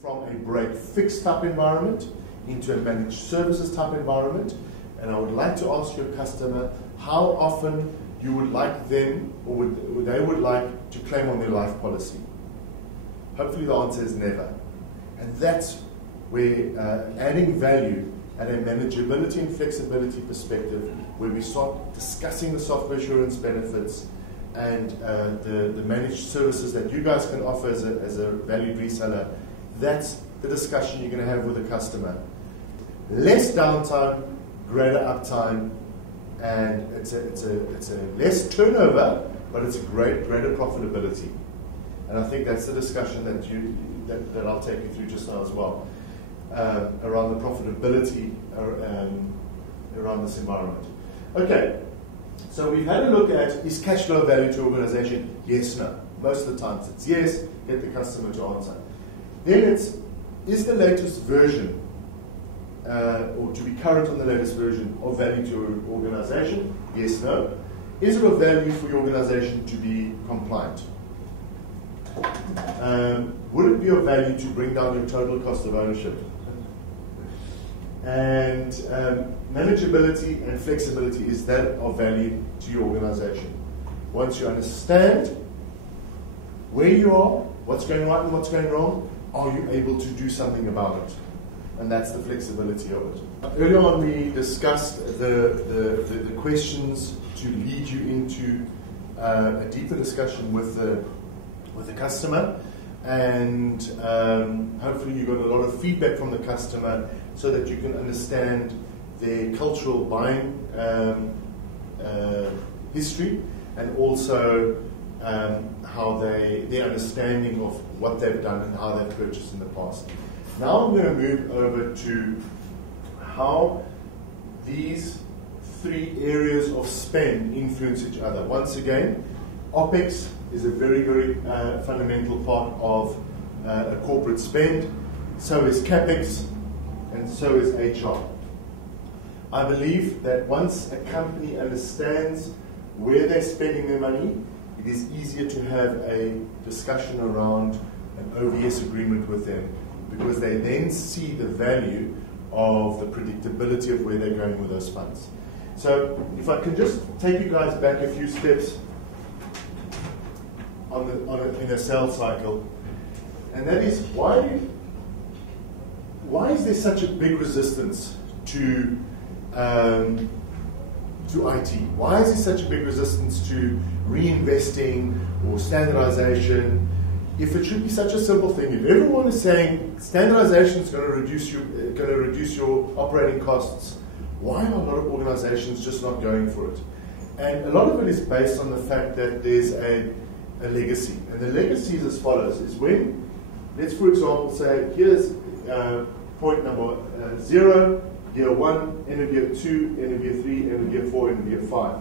from a break-fix type environment into a managed services type environment. And I would like to ask your customer how often you would like them, or they would like to claim on their life policy. Hopefully the answer is never. And that's where adding value at a manageability and flexibility perspective, where we start discussing the software assurance benefits and the managed services that you guys can offer as a valued reseller. That's the discussion you're going to have with the customer. Less downtime, greater uptime, and it's a less turnover, but it's a greater profitability. And I think that's the discussion that I'll take you through just now as well, around the profitability around this environment. Okay, so we've had a look at, is cash flow value to organization? Yes, no. Most of the times it's yes, get the customer to answer. Then it's, is the latest version, or to be current on the latest version, of value to your organization? Yes, no. Is it of value for your organization to be compliant? Would it be of value to bring down your total cost of ownership? And manageability and flexibility, is that of value to your organization? Once you understand where you are, what's going right and what's going wrong, are you able to do something about it? And that's the flexibility of it. Earlier on we discussed the questions to lead you into a deeper discussion with the customer, and hopefully you got a lot of feedback from the customer so that you can understand their cultural buying history, and also how their understanding of what they've done and how they've purchased in the past. Now I'm going to move over to how these three areas of spend influence each other. Once again, OPEX is a very, very fundamental part of a corporate spend. So is CAPEX, and so is HR. I believe that once a company understands where they're spending their money, it is easier to have a discussion around an OVS agreement with them, because they then see the value of the predictability of where they're going with those funds. So if I can just take you guys back a few steps in a sales cycle, and that is, why is there such a big resistance to IT? Why is there such a big resistance to reinvesting or standardization? If it should be such a simple thing, if everyone is saying standardization is going to reduce your operating costs, why are a lot of organizations just not going for it? And a lot of it is based on the fact that there's a legacy. And the legacy is as follows, is when, let's for example say, here's point number 0, year 1, end of year 2, end of year 3, end of year 4, end of year 5.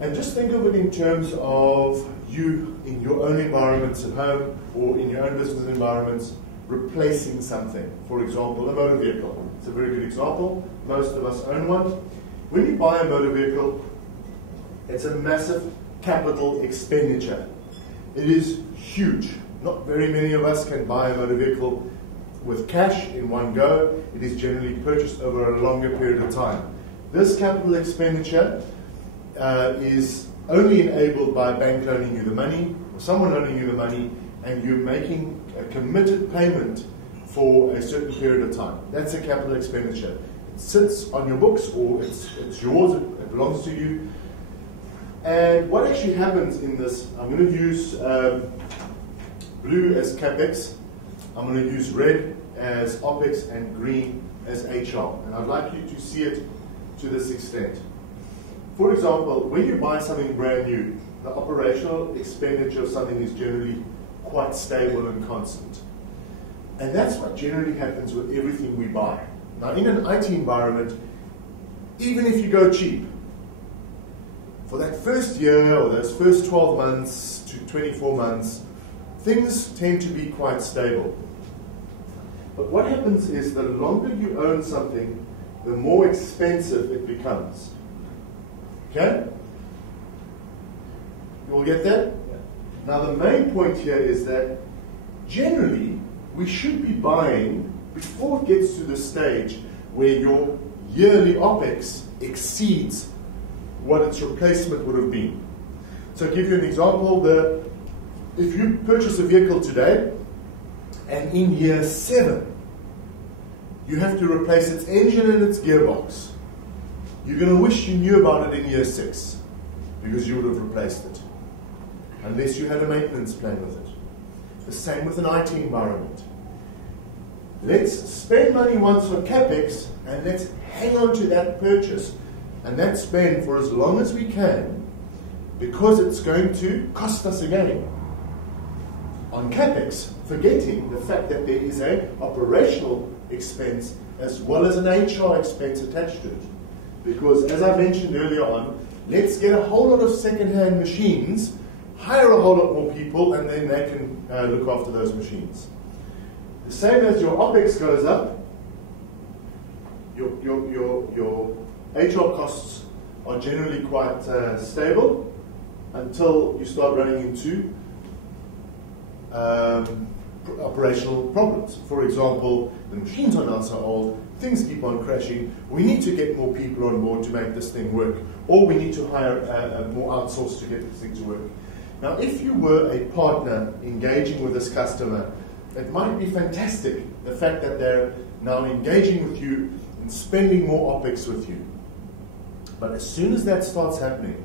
And just think of it in terms of you in your own environments at home or in your own business environments replacing something. For example, a motor vehicle. It's a very good example. Most of us own one. When you buy a motor vehicle, it's a massive capital expenditure. It is huge. Not very many of us can buy a motor vehicle with cash in one go. It is generally purchased over a longer period of time. This capital expenditure is only enabled by a bank loaning you the money, or someone loaning you the money, and you're making a committed payment for a certain period of time. That's a capital expenditure. It sits on your books, or it's yours, it belongs to you. And what actually happens in this, I'm going to use blue as CAPEX, I'm going to use red as OPEX, and green as HR. And I'd like you to see it to this extent. For example, when you buy something brand new, the operational expenditure of something is generally quite stable and constant. And that's what generally happens with everything we buy. Now, in an IT environment, even if you go cheap, for that first year or those first 12 months to 24 months, things tend to be quite stable. But what happens is the longer you own something, the more expensive it becomes. Okay? You all get that? Yeah. Now the main point here is that generally we should be buying before it gets to the stage where your yearly OPEX exceeds what its replacement would have been. So I'll give you an example. If you purchase a vehicle today, and in year 7, you have to replace its engine and its gearbox, you're going to wish you knew about it in year 6, because you would have replaced it, unless you had a maintenance plan with it. The same with an IT environment. Let's spend money once on CapEx, and let's hang on to that purchase and that spend for as long as we can, because it's going to cost us again. On CapEx, forgetting the fact that there is an operational expense as well as an HR expense attached to it. Because as I mentioned earlier on, let's get a whole lot of second-hand machines, hire a whole lot more people, and then they can look after those machines. The same as your OPEX goes up, your HR costs are generally quite stable until you start running into operational problems. For example, the machines are now so old, things keep on crashing, we need to get more people on board to make this thing work, or we need to hire more outsource to get this thing to work. Now, if you were a partner engaging with this customer, it might be fantastic, the fact that they're now engaging with you and spending more OPEX with you. But as soon as that starts happening,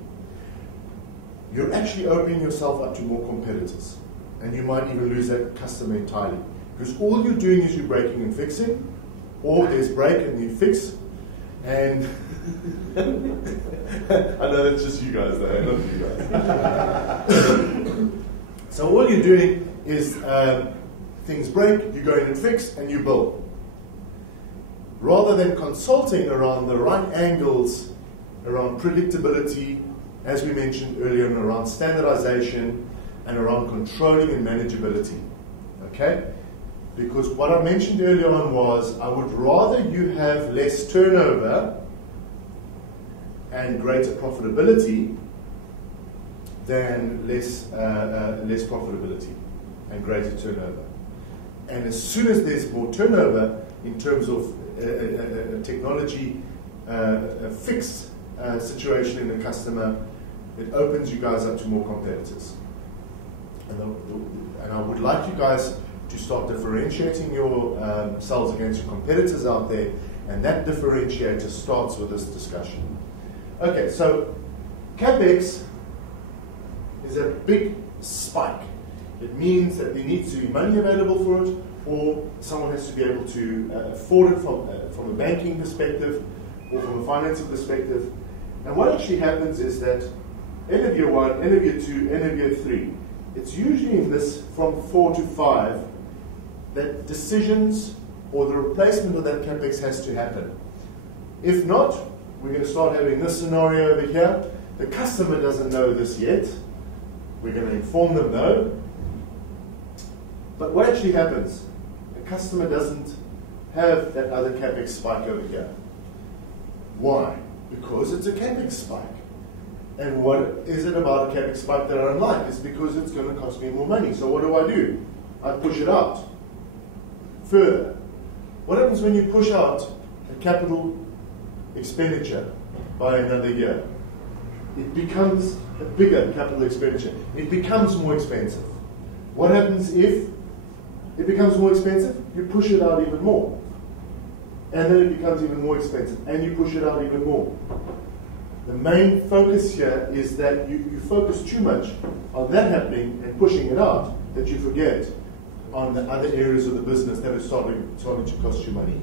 you're actually opening yourself up to more competitors. And you might even lose that customer entirely. Because all you're doing is you're breaking and fixing, or there's break and you fix, and I know that's just you guys though, not you guys. So all you're doing is things break, you go in and fix, and you build. Rather than consulting around the right angles, around predictability, as we mentioned earlier, and around standardization, and around controlling and manageability. Okay? Because what I mentioned earlier on was, I would rather you have less turnover and greater profitability than less profitability and greater turnover. And as soon as there's more turnover in terms of a technology, a fixed situation in the customer, it opens you guys up to more competitors. And I would like you guys to start differentiating yourselves against your competitors out there, and that differentiator starts with this discussion. Okay, so CapEx is a big spike. It means that there needs to be money available for it, or someone has to be able to afford it from a banking perspective or from a financing perspective. And what actually happens is that end of year 1, end of year 2, end of year 3, it's usually in this from 4 to 5 that decisions or the replacement of that CapEx has to happen. If not, we're going to start having this scenario over here. The customer doesn't know this yet. We're going to inform them though. But what actually happens? The customer doesn't have that other CapEx spike over here. Why? Because it's a CapEx spike. And what is it about a CapEx spike that I don't like? It's because it's going to cost me more money. So what do? I push it out further. What happens when you push out a capital expenditure by another year? It becomes a bigger capital expenditure. It becomes more expensive. What happens if it becomes more expensive? You push it out even more. And then it becomes even more expensive. And you push it out even more. The main focus here is that you focus too much on that happening and pushing it out that you forget on the other areas of the business that are starting to cost you money.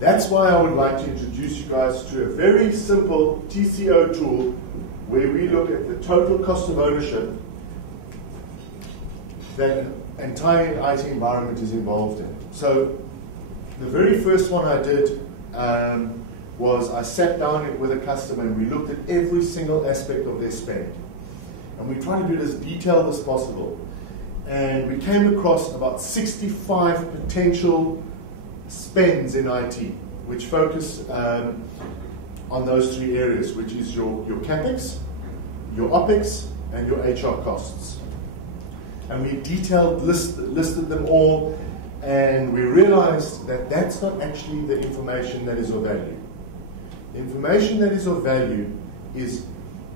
That's why I would like to introduce you guys to a very simple TCO tool where we look at the total cost of ownership that an entire IT environment is involved in. So the very first one I did was I sat down with a customer and we looked at every single aspect of their spend. And we tried to do it as detailed as possible. And we came across about 65 potential spends in IT, which focus on those three areas, which is your CapEx, your OpEx, and your HR costs. and we listed them all, and we realized that that's not actually the information that is of value. The information that is of value is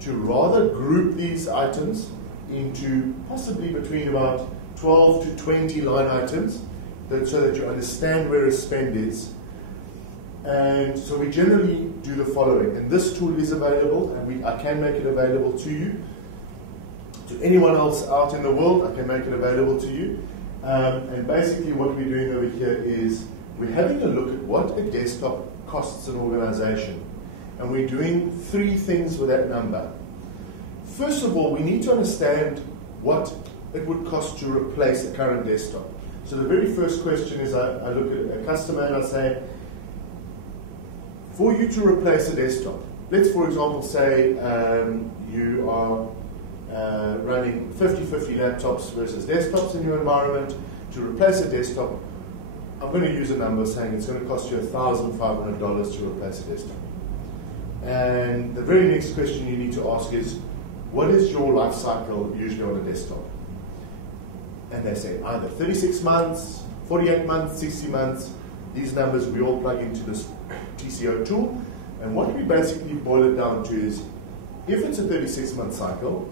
to rather group these items into possibly between about 12 to 20 line items, so that you understand where a spend is. And so we generally do the following, and this tool is available, and I can make it available to you. To anyone else out in the world, I can make it available to you. And basically what we're doing over here is we're having a look at what a desktop costs an organization. And we're doing 3 things with that number. First of all, we need to understand what it would cost to replace a current desktop. So the very first question is I look at a customer and I say, for you to replace a desktop, let's for example say you are running 50-50 laptops versus desktops in your environment. To replace a desktop, I'm going to use a number saying it's going to cost you $1,500 to replace a desktop. And the very next question you need to ask is, what is your life cycle usually on a desktop? And they say either 36 months, 48 months, 60 months. These numbers we all plug into this TCO tool. And what we basically boil it down to is, if it's a 36-month cycle,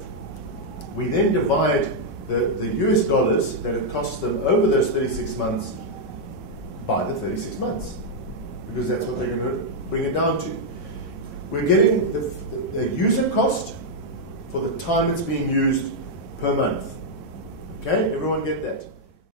we then divide the US dollars that it costs them over those 36 months by the 36 months. Because that's what they're going to bring it down to. We're getting the user cost for the time it's being used per month. Okay, everyone get that?